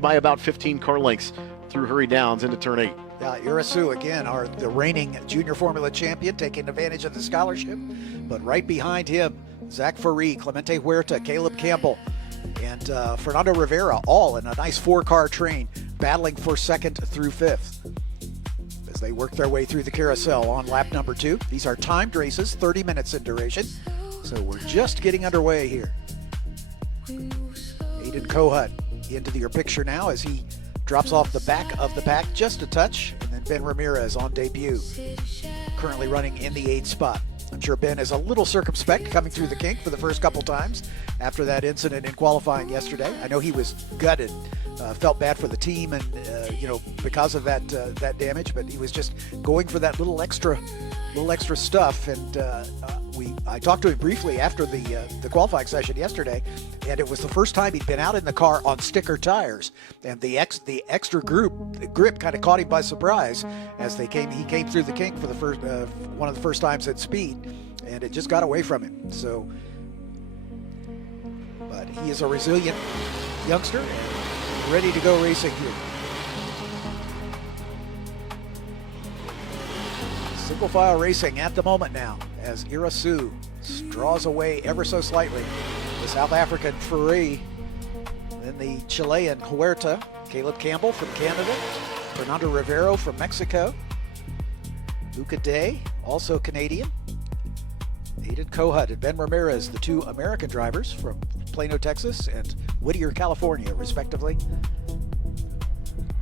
By about 15 car lengths through Hurry Downs into turn 8. Irasu, again, the reigning junior formula champion, taking advantage of the scholarship. But right behind him, Zach Faree, Clemente Huerta, Caleb Campbell, and Fernando Rivera, all in a nice 4-car train, battling for 2nd through 5th. As they work their way through the carousel on lap number 2. These are timed races, 30 minutes in duration. So we're just getting underway here. Aiden Kohut into your picture now as he drops off the back of the pack just a touch, and then Ben Ramirez on debut, currently running in the 8th spot. I'm sure Ben is a little circumspect coming through the kink for the first couple times after that incident in qualifying yesterday. I know he was gutted, felt bad for the team, and because of that damage, but he was just going for that little extra stuff. And I talked to him briefly after the qualifying session yesterday, and it was the first time he'd been out in the car on sticker tires, and the extra grip kind of caught him by surprise as he came through the kink for the first one of the first times at speed, and it just got away from him. So, but he is a resilient youngster and ready to go racing here. Single file racing at the moment now as Irasu draws away ever so slightly. The South African Faree, then the Chilean Huerta, Caleb Campbell from Canada, Fernando Rivera from Mexico, Luca Day, also Canadian, Aiden Kohut and Ben Ramirez, the 2 American drivers from Plano, Texas and Whittier, California, respectively,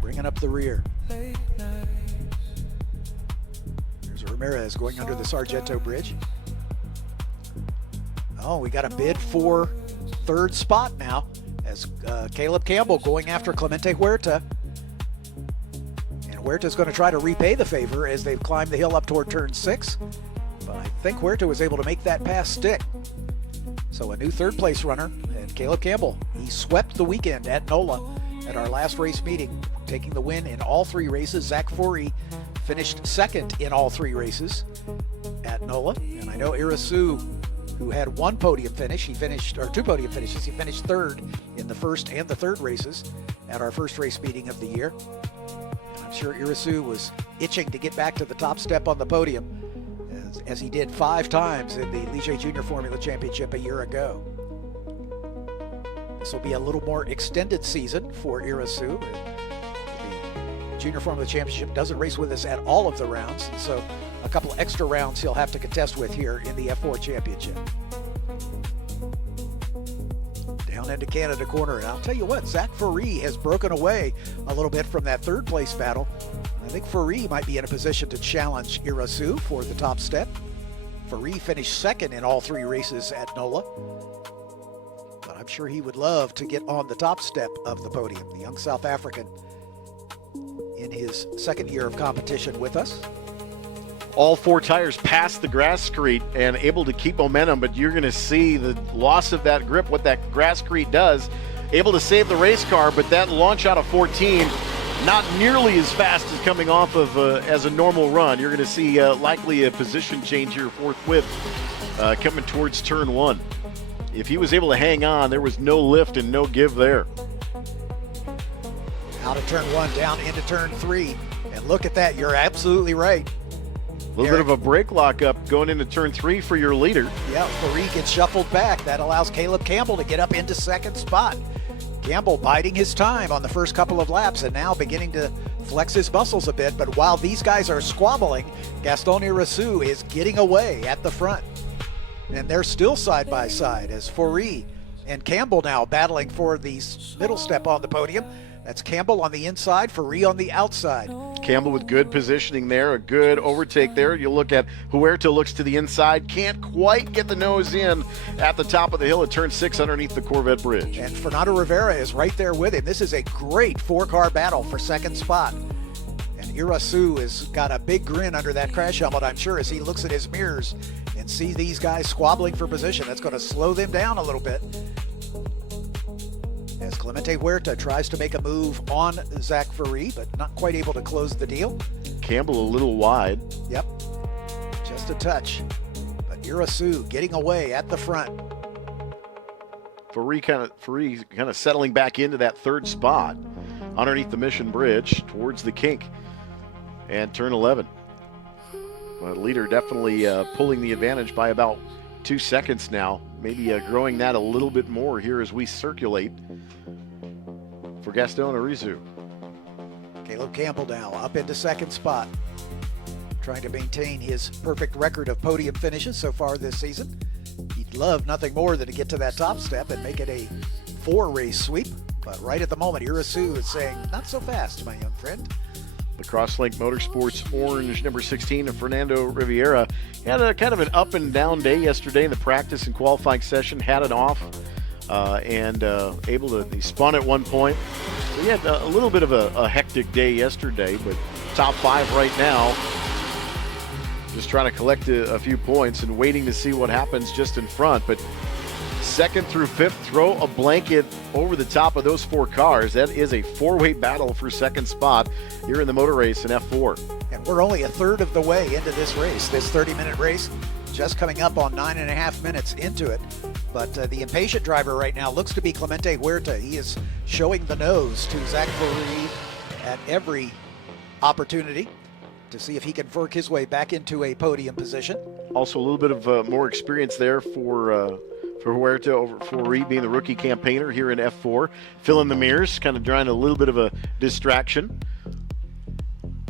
bringing up the rear. Ramirez going under the Sargento Bridge. Oh, we got a bid for 3rd spot now as Caleb Campbell going after Clemente Huerta. And Huerta's going to try to repay the favor as they've climbed the hill up toward turn 6. But I think Huerta was able to make that pass stick. So a new 3rd place runner, and Caleb Campbell, he swept the weekend at NOLA at our last race meeting, taking the win in all 3 races. Zach Faree finished 2nd in all 3 races at NOLA. And I know Irasu, who had 1 podium finish, 2 podium finishes. He finished 3rd in the 1st and the 3rd races at our first race meeting of the year. And I'm sure Irasu was itching to get back to the top step on the podium, as he did 5 times in the Ligier Junior Formula Championship a year ago. This will be a little more extended season for Irasu. The Junior Formula Championship doesn't race with us at all of the rounds, and so a couple extra rounds he'll have to contest with here in the F4 Championship. Down into Canada corner, and I'll tell you what, Zach Faree has broken away a little bit from that 3rd place battle. I think Faree might be in a position to challenge Irasu for the top step. Faree finished 2nd in all 3 races at NOLA. But I'm sure he would love to get on the top step of the podium. The young South African in his 2nd year of competition with us. All 4 tires past the grasscrete and able to keep momentum, but you're going to see the loss of that grip, what that grasscrete does. Able to save the race car, but that launch out of 14, not nearly as fast as coming off of as a normal run. You're going to see likely a position change here forthwith coming towards turn 1. If he was able to hang on, there was no lift and no give there. Out of turn 1, down into turn 3. And look at that, you're absolutely right. A little bit of a brake lockup going into turn 3 for your leader. Yeah, Faree gets shuffled back. That allows Caleb Campbell to get up into 2nd spot. Campbell biding his time on the first couple of laps and now beginning to flex his muscles a bit. But while these guys are squabbling, Gaston Irasu is getting away at the front. And they're still side by side as Faree and Campbell now battling for the middle step on the podium. That's Campbell on the inside, Faree on the outside. Campbell with good positioning there, a good overtake there. You look at Huerta, looks to the inside, can't quite get the nose in at the top of the hill at turn 6 underneath the Corvette Bridge. And Fernando Rivera is right there with him. This is a great 4-car battle for 2nd spot. And Irasu has got a big grin under that crash helmet, I'm sure, as he looks at his mirrors and sees these guys squabbling for position. That's going to slow them down a little bit. As Clemente Huerta tries to make a move on Zach Faree, but not quite able to close the deal. Campbell a little wide. Yep, just a touch. But Irasu getting away at the front. Fari kind of settling back into that third spot underneath the Mission Bridge towards the kink and turn 11. The leader definitely pulling the advantage by about 2 seconds now, maybe growing that a little bit more here as we circulate for Gaston Arizu. Caleb Campbell now up into second spot, trying to maintain his perfect record of podium finishes so far this season. He'd love nothing more than to get to that top step and make it a 4-race sweep. But right at the moment, Irasu is saying, not so fast, my young friend. The Crosslink Motorsports orange number 16 of Fernando Rivera had a kind of an up and down day yesterday in the practice and qualifying session, had it off and able to, he spun at one point. So he had a little bit of a hectic day yesterday, but top 5 right now. Just trying to collect a few points and waiting to see what happens just in front. But second through fifth, throw a blanket over the top of those 4 cars. That is a 4-way battle for second spot here in the motor race in F4. And we're only a third of the way into this race, this 30-minute race, just coming up on 9.5 minutes into it. But the impatient driver right now looks to be Clemente Huerta. He is showing the nose to Zach Fari at every opportunity to see if he can work his way back into a podium position. Also a little bit of more experience there for Huerta over Fari being the rookie campaigner here in F4. Filling the mirrors, kind of drawing a little bit of a distraction.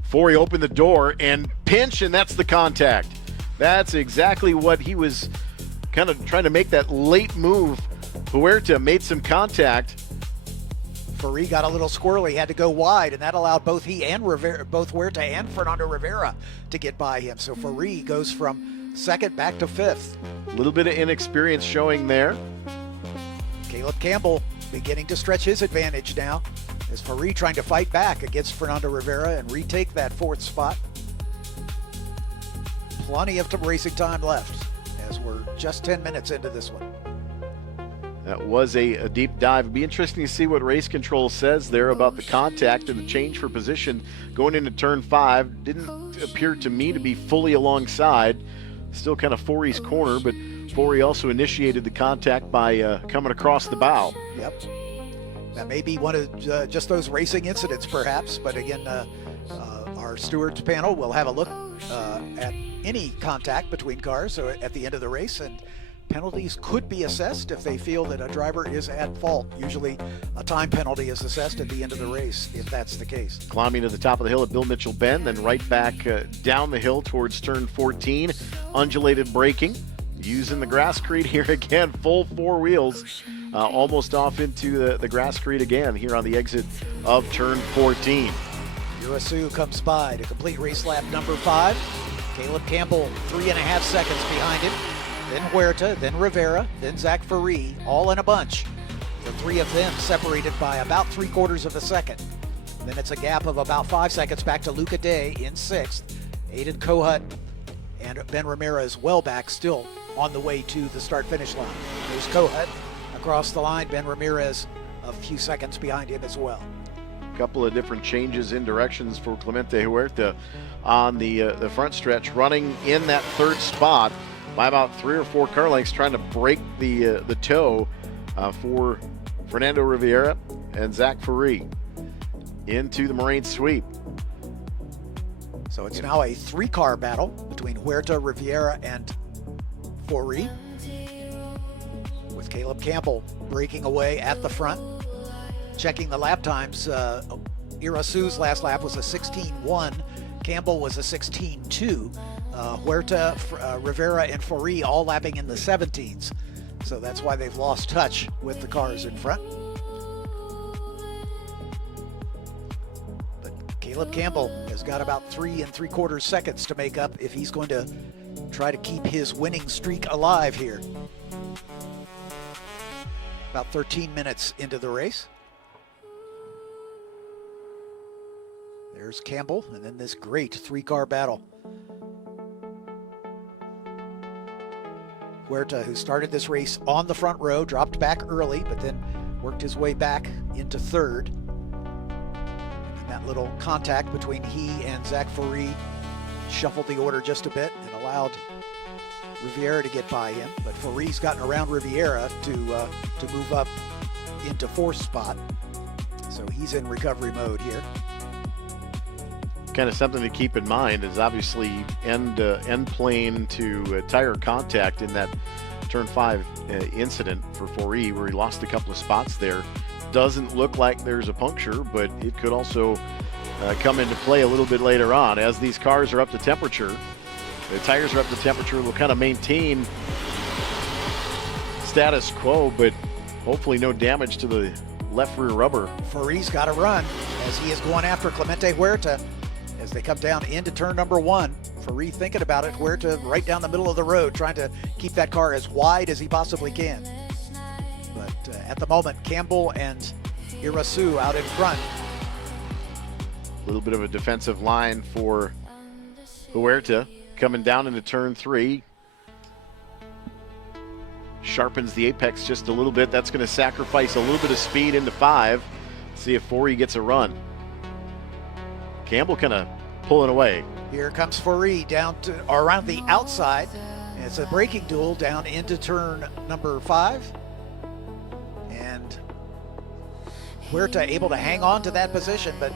Fari opened the door and pinch, and that's the contact. That's exactly what he was kind of trying to make, that late move. Huerta made some contact. Fari got a little squirrely, had to go wide, and that allowed both he and Rivera, both Huerta and Fernando Rivera to get by him. So Fari goes from second back to fifth. A little bit of inexperience showing there. Caleb Campbell beginning to stretch his advantage now as Fari trying to fight back against Fernando Rivera and retake that 4th spot. Plenty of racing time left as we're just 10 minutes into this one. That was a deep dive. It'd be interesting to see what race control says there about the contact and the change for position going into turn 5. Didn't appear to me to be fully alongside. Still kind of Fari's corner, but Fari also initiated the contact by coming across the bow. Yep. That may be one of just those racing incidents, perhaps. But again, our stewards panel will have a look at any contact between cars at the end of the race, and penalties could be assessed if they feel that a driver is at fault. Usually a time penalty is assessed at the end of the race if that's the case. Climbing to the top of the hill at Bill Mitchell Bend, then right back down the hill towards turn 14. Undulated braking, using the grasscrete here again, full 4 wheels, almost off into the grasscrete again here on the exit of turn 14. Urasu comes by to complete race lap number 5. Caleb Campbell 3.5 seconds behind him. Then Huerta, then Rivera, then Zach Fari, all in a bunch. The 3 of them separated by about 3/4 of a second. Then it's a gap of about 5 seconds back to Luca Day in 6th. Aiden Kohut and Ben Ramirez well back, still on the way to the start-finish line. There's Kohut across the line. Ben Ramirez a few seconds behind him as well. A couple of different changes in directions for Clemente Huerta on the front stretch, running in that 3rd spot by about 3 or 4 car lengths, trying to break the toe for Fernando Rivera and Zach Fari into the Moraine sweep. So it's now a 3-car battle between Huerta, Rivera, and Fari, with Caleb Campbell breaking away at the front. Checking the lap times, Irasu's last lap was a 16.1. Campbell was a 16.2. Huerta, Rivera, and Fari all lapping in the 17s. So that's why they've lost touch with the cars in front. But Caleb Campbell has got about 3 3/4 seconds to make up if he's going to try to keep his winning streak alive here. About 13 minutes into the race. There's Campbell, and then this great 3-car battle. Huerta, who started this race on the front row, dropped back early, but then worked his way back into 3rd. And that little contact between he and Zach Fari shuffled the order just a bit and allowed Rivera to get by him, but Fari's gotten around Rivera to move up into 4th spot. So he's in recovery mode here. Kind of something to keep in mind is obviously end plane to tire contact in that turn 5 incident for 4E, where he lost a couple of spots there. Doesn't look like there's a puncture, but it could also come into play a little bit later on. As these cars are up to temperature, the tires are up to temperature, will kind of maintain status quo, but hopefully no damage to the left rear rubber. Fari's got to run as he is going after Clemente Huerta as they come down into turn number 1. Fari thinking about it. Huerta right down the middle of the road, trying to keep that car as wide as he possibly can. But at the moment, Campbell and Irasu out in front. A little bit of a defensive line for Huerta coming down into turn 3. Sharpens the apex just a little bit. That's going to sacrifice a little bit of speed into 5. See if 4E gets a run. Campbell kind of pulling away. Here comes Fari down to around the outside. And it's a braking duel down into turn number 5. And Huerta able to hang on to that position, but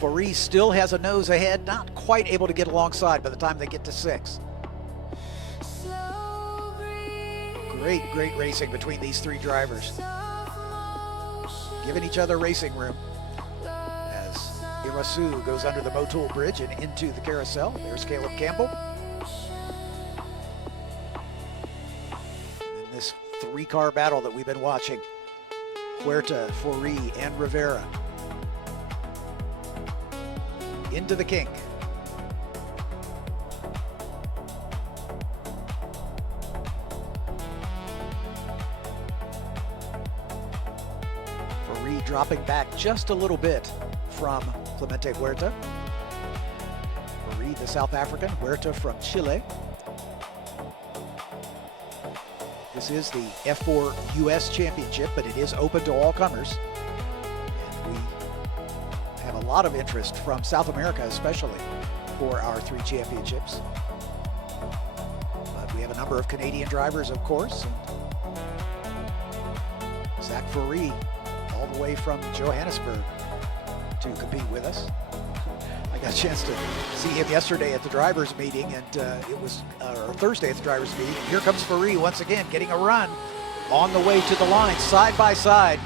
Fari still has a nose ahead, not quite able to get alongside by the time they get to 6. Great racing between these 3 drivers. Giving each other racing room as Irasu goes under the Motul Bridge and into the carousel. There's Caleb Campbell. And in this 3-car battle that we've been watching, Huerta, Fari, and Rivera into the kink. Fari dropping back just a little bit from Clemente Huerta. Fari, the South African, Huerta from Chile. This is the F4 US Championship, but it is open to all comers. And we have a lot of interest from South America, especially for our 3 championships. But we have a number of Canadian drivers, of course. And Zach Fari, all the way from Johannesburg to compete with us. I got a chance to see him yesterday at the drivers meeting, and it was or Thursday at the drivers meeting. And here comes Fari once again, getting a run on the way to the line, side by side.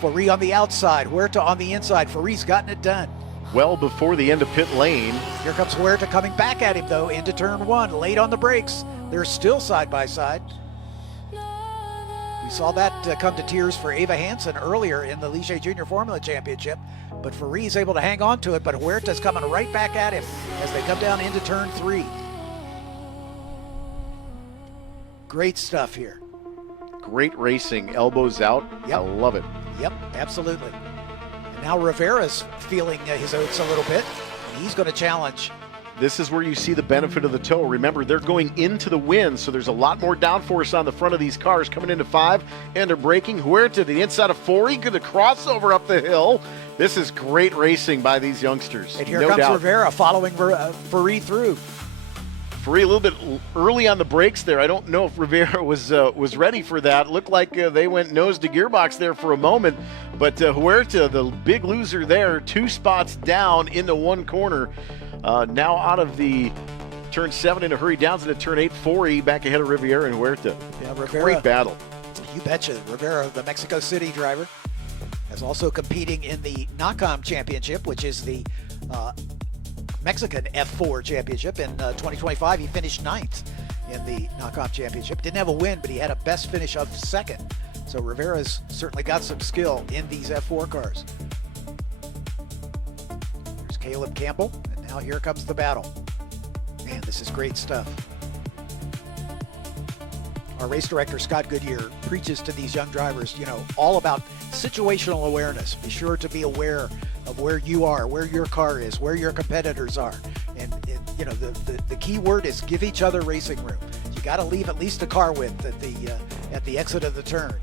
Fari on the outside, Huerta on the inside. Fari's gotten it done. Well before the end of pit lane. Here comes Huerta coming back at him, though, into turn 1, late on the brakes. They're still side by side. We saw that come to tears for Ava Hansen earlier in the Ligier Junior Formula Championship, but Fari's able to hang on to it, but Huerta's coming right back at him as they come down into turn 3. Great stuff here. Great racing, elbows out. Yep. I love it. Yep, absolutely. And now Rivera's feeling his oats a little bit. He's going to challenge. This is where you see the benefit of the toe. Remember, they're going into the wind, so there's a lot more downforce on the front of these cars coming into 5, and they're braking. Huerta to the inside of 4. He could have crossover up the hill. This is great racing by these youngsters. And here no comes doubt. Rivera following Fari through. Fari a little bit early on the brakes there. I don't know if Rivera was ready for that. Looked like they went nose to gearbox there for a moment. But Huerta, the big loser there, 2 spots down into 1 corner. Now out of the turn 7 in a hurry, down to turn 8, 4E back ahead of Rivera and Huerta. Yeah, Rivera, great battle. You betcha. Rivera, the Mexico City driver, is also competing in the NACAM Championship, which is the Mexican F4 Championship. In 2025, he finished 9th in the NACAM Championship. Didn't have a win, but he had a best finish of 2nd. So Rivera's certainly got some skill in these F4 cars. There's Caleb Campbell, and now here comes the battle. Man, this is great stuff. Our race director, Scott Goodyear, preaches to these young drivers, all about situational awareness. Be sure to be aware of where you are, where your car is, where your competitors are. And the key word is give each other racing room. You got to leave at least a car width at the exit of the turn,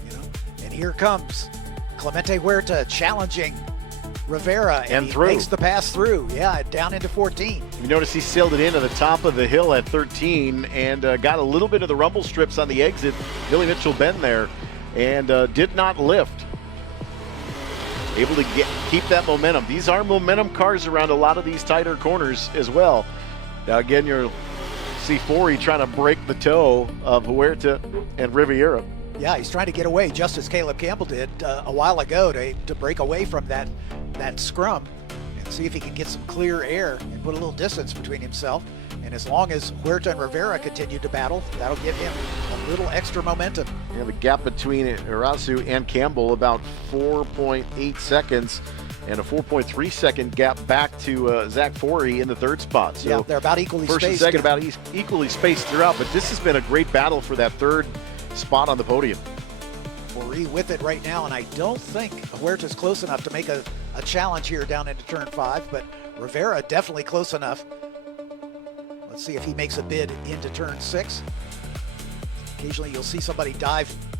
And here comes Clemente Huerta challenging Rivera, and he through. makes the pass through. Yeah, down into 14. You notice he sailed it into the top of the hill at 13 and got a little bit of the rumble strips on the exit. Billy Mitchell bend there and did not lift. Able to keep that momentum. These are momentum cars around a lot of these tighter corners as well. Now again, you'll see Forey trying to break the toe of Huerta and Rivera. Yeah, he's trying to get away, just as Caleb Campbell did a while ago, to break away from that scrum and see if he can get some clear air and put a little distance between himself. And as long as Huerta and Rivera continue to battle, that'll give him a little extra momentum. Yeah, the gap between Irasu and Campbell about 4.8 seconds and a 4.3 second gap back to Zach Forey in the third spot. So yeah, they're about equally spaced. First and second about equally spaced throughout, but this has been a great battle for that third spot on the podium. Forey with it right now, and I don't think Huerta's close enough to make a challenge here down into turn 5, but Rivera definitely close enough. Let's see if he makes a bid into turn 6. Occasionally you'll see somebody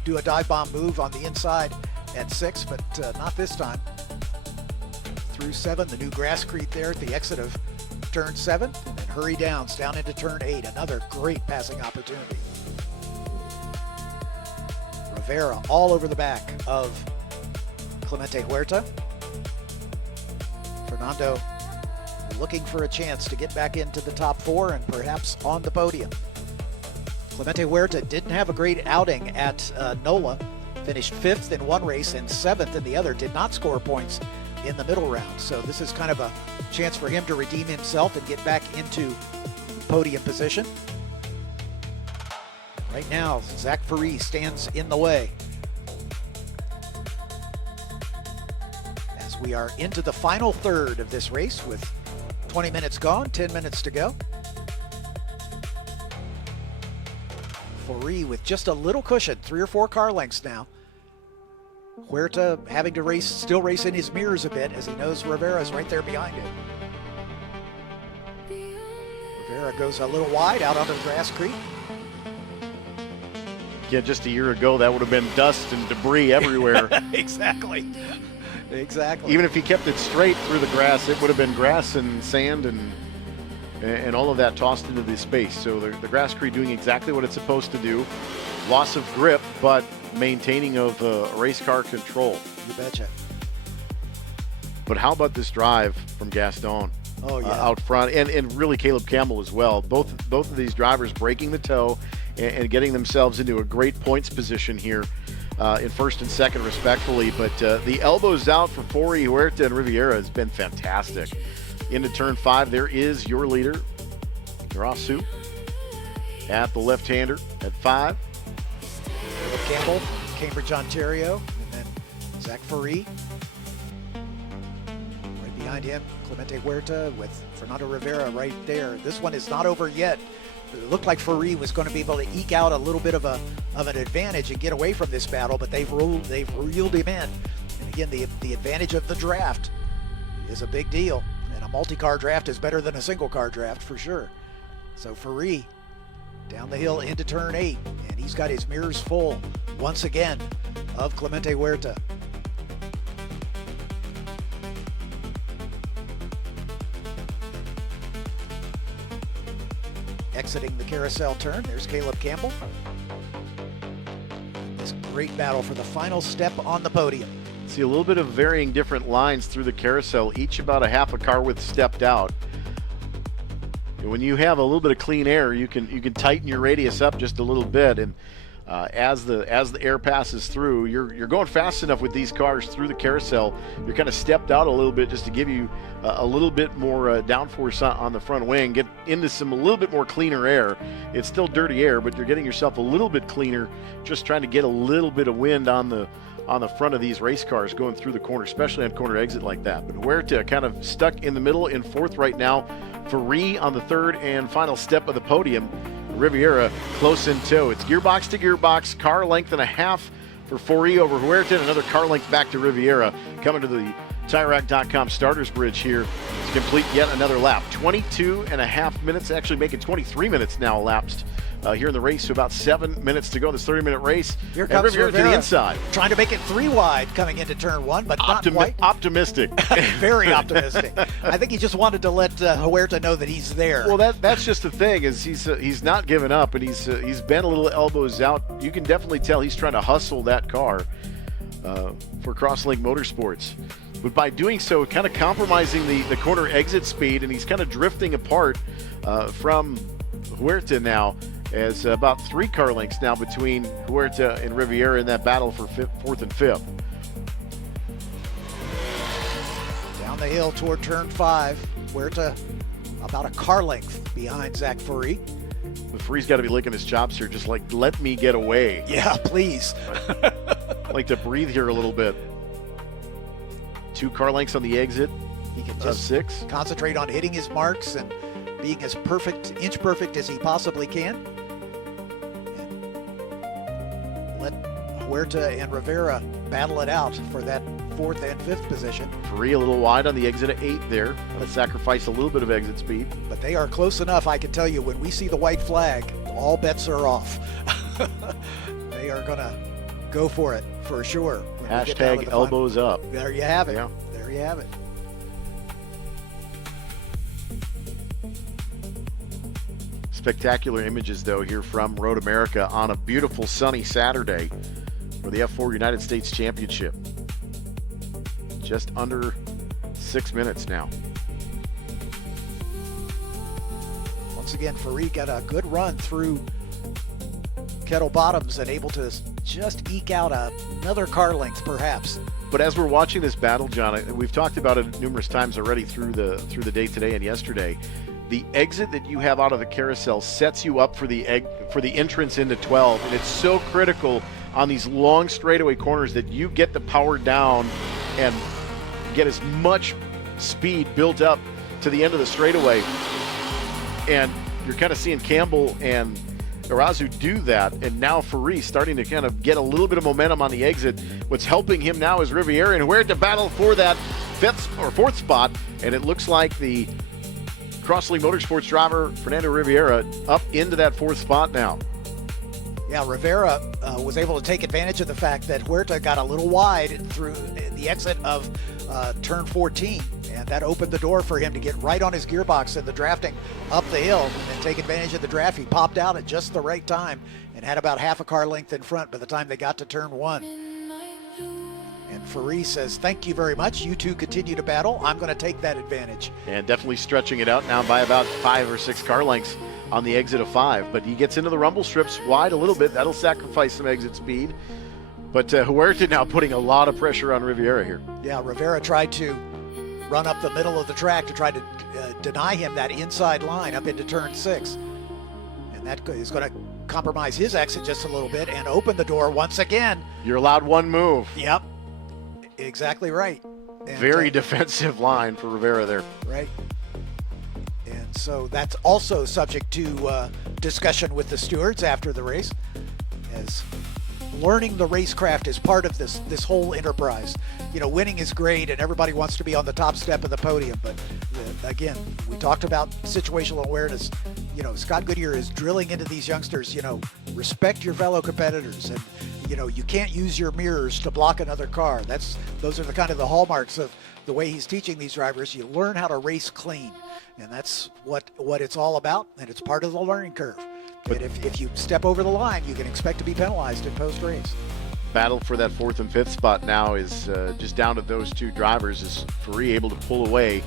do a dive bomb move on the inside at 6, but not this time. Through 7, the new grasscrete there at the exit of turn 7, and then hurry downs down into turn 8. Another great passing opportunity. Rivera all over the back of Clemente Huerta. Fernando looking for a chance to get back into the top 4 and perhaps on the podium. Clemente Huerta didn't have a great outing at NOLA. Finished 5th in one race and 7th in the other. Did not score points in the middle round. So this is kind of a chance for him to redeem himself and get back into podium position. Right now, Zach Forey stands in the way. As we are into the final third of this race with 20 minutes gone, 10 minutes to go. Forey with just a little cushion, 3 or 4 car lengths now. Huerta having to still race in his mirrors a bit as he knows Rivera's right there behind him. Rivera goes a little wide out onto the grasscrete. Yeah, just a year ago, that would have been dust and debris everywhere. Exactly. Even if he kept it straight through the grass, it would have been grass and sand and all of that tossed into the space. So the grasscrete doing exactly what it's supposed to do. Loss of grip, but maintaining of race car control. You betcha. But how about this drive from Gaston? Oh, yeah. Out front, and really Caleb Campbell as well. Both of these drivers breaking the toe and getting themselves into a great points position here in first and second respectfully. But the elbows out for Forey, Huerta, and Rivera has been fantastic. Into turn 5, there is your leader, Irasu, at the left-hander at 5. Caleb Campbell, Cambridge, Ontario, and then Zach Forey. Right behind him, Clemente Huerta with Fernando Rivera right there. This one is not over yet. It looked like Forey was going to be able to eke out a little bit of an advantage and get away from this battle, but they've reeled him in. And again, the advantage of the draft is a big deal, and a multi-car draft is better than a single-car draft for sure. So Forey down the hill into turn 8, and he's got his mirrors full once again of Clemente Huerta. Exiting the carousel turn, there's Caleb Campbell. This great battle for the final step on the podium. See a little bit of varying different lines through the carousel, each about a half a car width stepped out. And when you have a little bit of clean air, you can tighten your radius up just a little bit, and as the air passes through, you're going fast enough with these cars through the carousel. You're kind of stepped out a little bit just to give you a little bit more downforce on the front wing, get into a little bit more cleaner air. It's still dirty air, but you're getting yourself a little bit cleaner, just trying to get a little bit of wind on the front of these race cars going through the corner, especially on corner exit like that. But Huerta kind of stuck in the middle in 4th right now. Forey on the 3rd and final step of the podium. Rivera close in tow. It's gearbox to gearbox, car length and a half for Forey over Huerta, and another car length back to Rivera. Coming to the TireRack.com starters bridge here. complete yet another lap. 22 and a half minutes, actually making 23 minutes now elapsed here in the race. So about 7 minutes to go in this 30-minute race. Here comes Rivera to the inside. Trying to make it 3 wide coming into turn 1, but not quite. Optimistic. Very optimistic. I think he just wanted to let Huerta know that he's there. Well, that's just the thing, is he's not giving up, and he's bent a little elbows out. You can definitely tell he's trying to hustle that car for Crosslink Motorsports. But by doing so, kind of compromising the corner exit speed, and he's kind of drifting apart from Huerta now, as about 3 car lengths now between Huerta and Rivera in that battle for 4th and 5th. Down the hill toward turn 5, Huerta about a car length behind Zach Furry. But Furry's got to be licking his chops here, just like, let me get away. Yeah, please. I'd like to breathe here a little bit. 2 car lengths on the exit. He can just 6. concentrate on hitting his marks and being as inch perfect as he possibly can. And let Huerta and Rivera battle it out for that 4th and 5th position. Furry a little wide on the exit at 8 there. Let's sacrifice a little bit of exit speed. But they are close enough, I can tell you, when we see the white flag, all bets are off. They are going to go for it, for sure. Hashtag elbows up. There you have it. Yeah. There you have it. Spectacular images, though, here from Road America on a beautiful sunny Saturday for the F4 United States Championship. Just under 6 minutes now. Once again, Farid got a good run through Kettle Bottoms and able to just eke out another car length, perhaps. But as we're watching this battle, John, we've talked about it numerous times already through the day today and yesterday. The exit that you have out of the carousel sets you up for the entrance into 12, and it's so critical on these long straightaway corners that you get the power down and get as much speed built up to the end of the straightaway. And you're kind of seeing Campbell and Arazu do that, and now Furry starting to kind of get a little bit of momentum on the exit. What's helping him now is Rivera, and we're to battle for that 5th or 4th spot, and it looks like the Crosslink Motorsports driver Fernando Rivera up into that 4th spot now. Yeah, Rivera was able to take advantage of the fact that Huerta got a little wide through the exit of turn 14, and that opened the door for him to get right on his gearbox in the drafting up the hill and take advantage of the draft. He popped out at just the right time and had about half a car length in front by the time they got to turn 1. And Furry says, thank you very much. You two continue to battle. I'm going to take that advantage. And definitely stretching it out now by about 5 or 6 car lengths on the exit of 5. But he gets into the rumble strips wide a little bit. That'll sacrifice some exit speed. But Huerta now putting a lot of pressure on Rivera here. Yeah, Rivera tried to run up the middle of the track to try to deny him that inside line up into turn 6. And that is going to compromise his exit just a little bit and open the door once again. You're allowed one move. Yep. Exactly right. And, very defensive line for Rivera there. Right. And so that's also subject to discussion with the stewards after the race, as learning the racecraft is part of this whole enterprise. You know, winning is great and everybody wants to be on the top step of the podium, but again, we talked about situational awareness. You know, Scott Goodyear is drilling into these youngsters, you know, respect your fellow competitors, and you know, you can't use your mirrors to block another car. Those are the kind of the hallmarks of the way he's teaching these drivers. You learn how to race clean, and that's what it's all about, and it's part of the learning curve. But if you step over the line, you can expect to be penalized in post-race. Battle for that 4th and 5th spot now is just down to those 2 drivers. Is Furry able to pull away?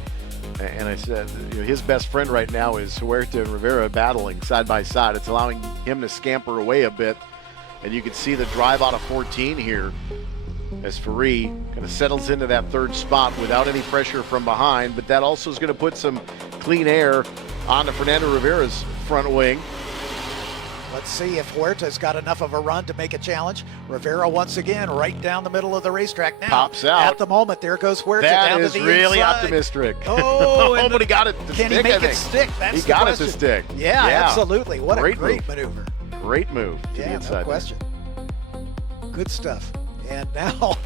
And I said, you know, his best friend right now is Huerta and Rivera battling side by side. It's allowing him to scamper away a bit. And you can see the drive out of 14 here as Furry kind of settles into that 3rd spot without any pressure from behind. But that also is going to put some clean air onto Fernando Rivera's front wing. Let's see if Huerta's got enough of a run to make a challenge. Rivera once again right down the middle of the racetrack now. Pops out. At the moment, there goes Huerta that down to the inside. That is really optimistic. Oh, but he got it to can stick, he make I think. it stick? That's he the got question. it to stick. Yeah, absolutely. What a great maneuver. Great move to the inside. No question. Good stuff. And now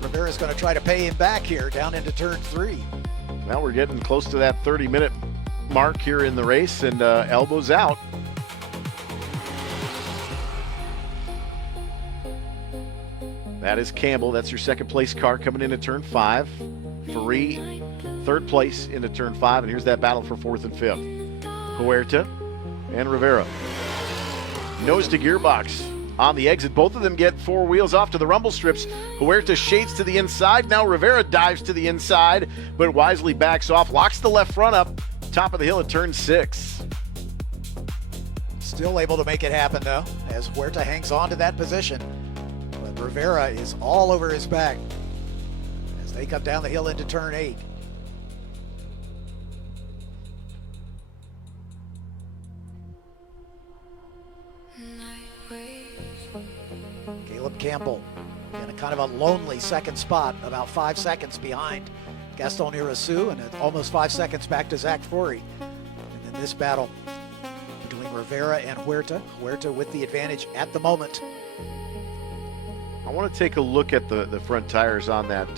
Rivera's going to try to pay him back here down into turn 3. Now we're getting close to that 30-minute mark here in the race, and elbows out. That is Campbell. That's your second place car coming into turn 5. Free third place into turn 5, and here's that battle for 4th and 5th. Huerta and Rivera. Nose to gearbox on the exit. Both of them get 4 wheels off to the rumble strips. Huerta shades to the inside. Now Rivera dives to the inside, but wisely backs off, locks the left front up, top of the hill at turn 6. Still able to make it happen, though, as Huerta hangs on to that position. But Rivera is all over his back as they come down the hill into turn 8. Caleb Campbell in a kind of a lonely second spot, about 5 seconds behind Gaston Irasu, and almost 5 seconds back to Zach Forey. And then this battle between Rivera and Huerta. Huerta with the advantage at the moment. I want to take a look at the front tires on that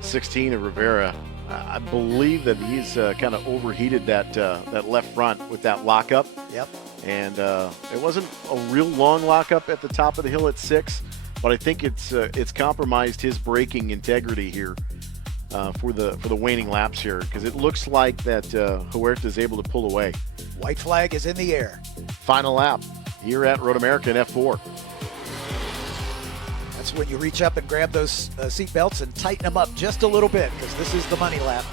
16 of Rivera. I believe that he's kind of overheated that left front with that lockup. Yep. And it wasn't a real long lockup at the top of the hill at 6, but I think it's compromised his braking integrity here for the waning laps here, because it looks like that Huerta is able to pull away. White flag is in the air. Final lap here at Road America in F4. That's when you reach up and grab those seat belts and tighten them up just a little bit, because this is the money lap.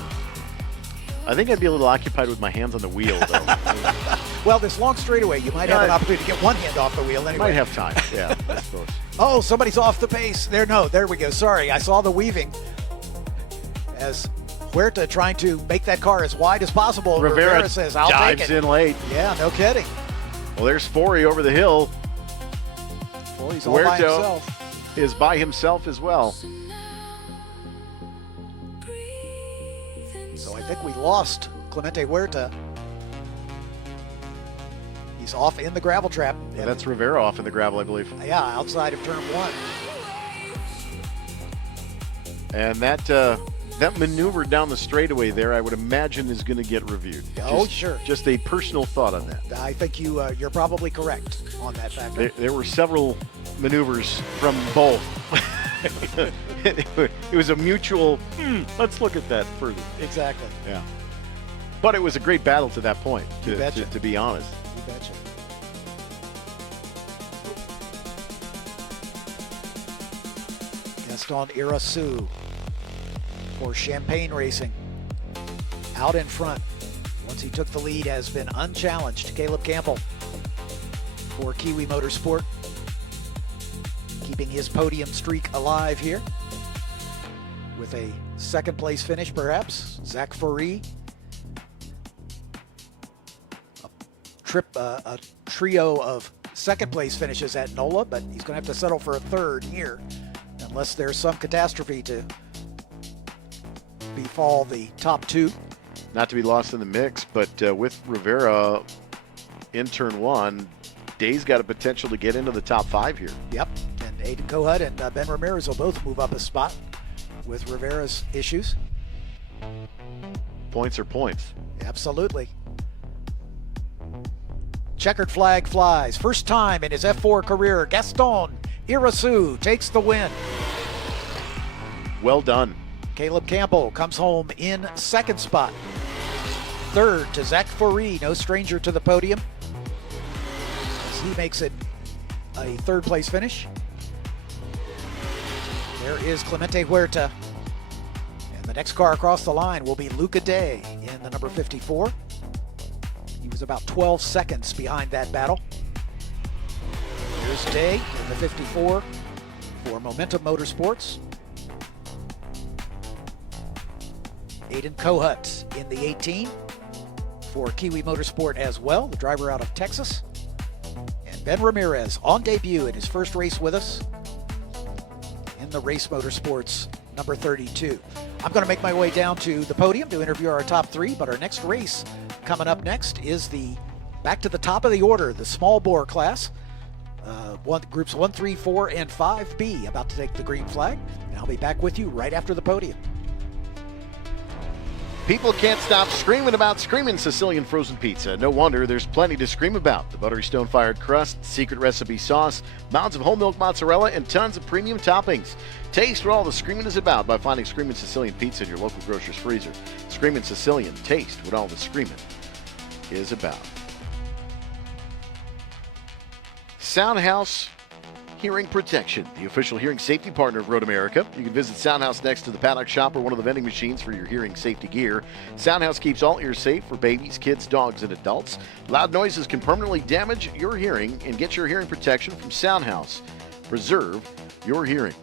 I think I'd be a little occupied with my hands on the wheel, though. Well, this long straightaway, you might have an opportunity to get one hand off the wheel anyway. Might have time, yeah, I suppose. Oh, somebody's off the pace. There we go. Sorry, I saw the weaving as Huerta trying to make that car as wide as possible. Rivera says, I'll take it. Dives in late. Yeah, no kidding. Well, there's Forey over the hill. Forey's all by himself. Is by himself as well. So I think we lost Clemente Huerta. He's off in the gravel trap. Yeah, that's Rivera off in the gravel, I believe. Yeah, outside of turn 1. And that maneuver down the straightaway there, I would imagine, is going to get reviewed. Oh, sure. Just a personal thought on that. I think you're probably correct on that factor. There were several maneuvers from both. It was a mutual, let's look at that further. Exactly. Yeah. But it was a great battle to that point, to be honest. You betcha. Gaston Irasu for Champagne Racing. Out in front, once he took the lead, has been unchallenged. Caleb Campbell for Kiwi Motorsport, keeping his podium streak alive here with a second place finish, perhaps. Zach Forey, a trio of second place finishes at NOLA, but he's going to have to settle for a third here unless there's some catastrophe to befall the top 2. Not to be lost in the mix, but with Rivera in turn 1, Day's got a potential to get into the top 5 here. Yep, and Aiden Kohut and Ben Ramirez will both move up a spot with Rivera's issues. Points are points. Absolutely. Checkered flag flies. First time in his F4 career, Gaston Irasu takes the win. Well done. Caleb Campbell comes home in second spot. Third to Zach Forey, no stranger to the podium, as he makes it a third place finish. There is Clemente Huerta. And the next car across the line will be Luca Day in the number 54. He was about 12 seconds behind that battle. Here's Day in the 54 for Momentum Motorsports. Aiden Kohut in the 18 for Kiwi Motorsport as well, the driver out of Texas. And Ben Ramirez on debut in his first race with us in the Race Motorsports number 32. I'm going to make my way down to the podium to interview our top 3, but our next race coming up next is back to the top of the order, the small bore class. Groups 1, 3, 4, and 5B about to take the green flag. And I'll be back with you right after the podium. People can't stop screaming about Screamin' Sicilian frozen pizza. No wonder, there's plenty to scream about. The buttery stone-fired crust, secret recipe sauce, mounds of whole milk mozzarella, and tons of premium toppings. Taste what all the screaming is about by finding Screamin' Sicilian pizza in your local grocer's freezer. Screamin' Sicilian, taste what all the screaming is about. Soundhouse Hearing Protection, the official hearing safety partner of Road America. You can visit Soundhouse next to the paddock shop or one of the vending machines for your hearing safety gear. Soundhouse keeps all ears safe for babies, kids, dogs, and adults. Loud noises can permanently damage your hearing, and get your hearing protection from Soundhouse. Preserve your hearing.